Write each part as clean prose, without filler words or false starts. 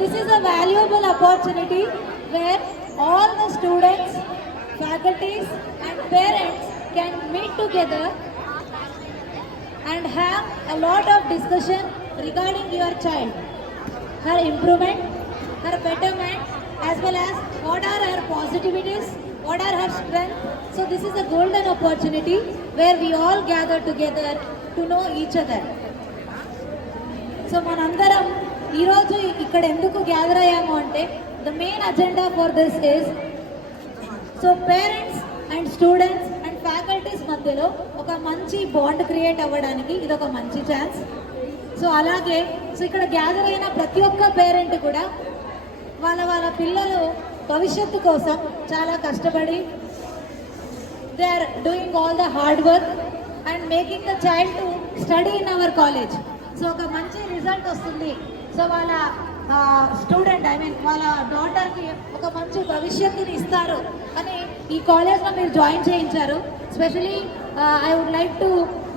this is a valuable opportunity where all the students, faculties and parents can meet together and have a lot of discussion regarding your child, her improvement, her betterment, as well as what are her positivities, what are her strengths. So this is a golden opportunity where we all gather together to know each other. So మనందరం ఈరోజు ఇక్కడ ఎందుకు గ్యాదర్ అయ్యాము అంటే the main agenda for this is so parents and students and faculties మధ్యలో ఒక మంచి bond create అవ్వడానికి ఇది ఒక మంచి ఛాన్స్. సో అలాగే సో ఇక్కడ గ్యాదర్ అయిన ప్రతి ఒక్క పేరెంట్ కూడా వాళ్ళ పిల్లలు భవిష్యత్తు కోసం చాలా కష్టపడి they are doing all the hard work and making the child to study in our college. So ఒక మంచి రిజల్ట్ వస్తుంది. సో వాళ్ళ స్టూడెంట్ వాళ్ళ డాటర్కి ఒక మంచి భవిష్యత్తుని ఇస్తారు అని ఈ కాలేజ్లో మీరు జాయిన్ చేయించారు. Specially I would like to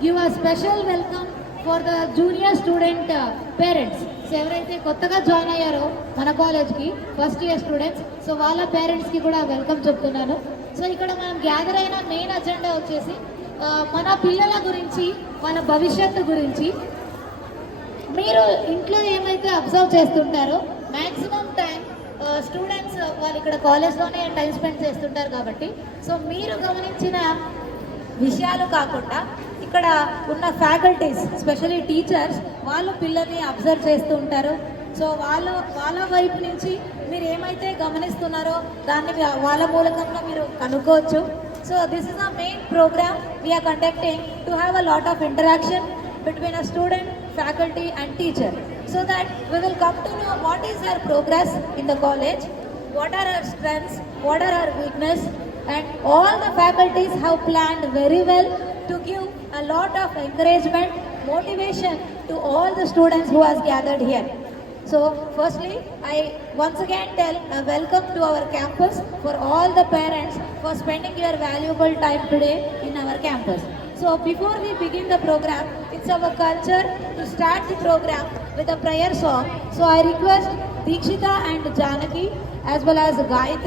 give a special welcome for the junior student parents. So ఎవరైతే కొత్తగా జాయిన్ అయ్యారో మన కాలేజ్కి ఫస్ట్ ఇయర్ స్టూడెంట్స్, సో వాళ్ళ పేరెంట్స్కి కూడా వెల్కమ్ చెప్తున్నాను. సో ఇక్కడ మనం గ్యాదర్ అయిన మెయిన్ అజెండా వచ్చేసి మన పిల్లల గురించి, వాళ్ళ భవిష్యత్తు గురించి. మీరు ఇంట్లో ఏమైతే అబ్జర్వ్ చేస్తుంటారో మ్యాక్సిమం టైం స్టూడెంట్స్ వాళ్ళు ఇక్కడ కాలేజ్లోనే టైం స్పెండ్ చేస్తుంటారు కాబట్టి సో మీరు గమనించిన విషయాలు కాకుండా ఇక్కడ ఉన్న ఫ్యాకల్టీస్, స్పెషల్లీ టీచర్స్, వాళ్ళు పిల్లల్ని అబ్జర్వ్ చేస్తూ ఉంటారు. సో వాళ్ళ వైపు నుంచి మీరు ఏమైతే గమనిస్తున్నారో దాన్ని వాళ్ళ మూలకంగా మీరు కనుక్కోవచ్చు. So this is the main programme we are conducting to have a lot of interaction between a student, faculty and teacher, so that we will come to know what is her progress in the college, what are her strengths, what are her weakness, and all the faculties have planned very well to give a lot of encouragement, motivation to all the students who has gathered here. So firstly, I once again tell a welcome to our campus for all the parents for spending your valuable time today in our campus. So before we begin the program, it's our culture to start the program with a prayer song. So I request Deekshita and Janaki as well as Gayatri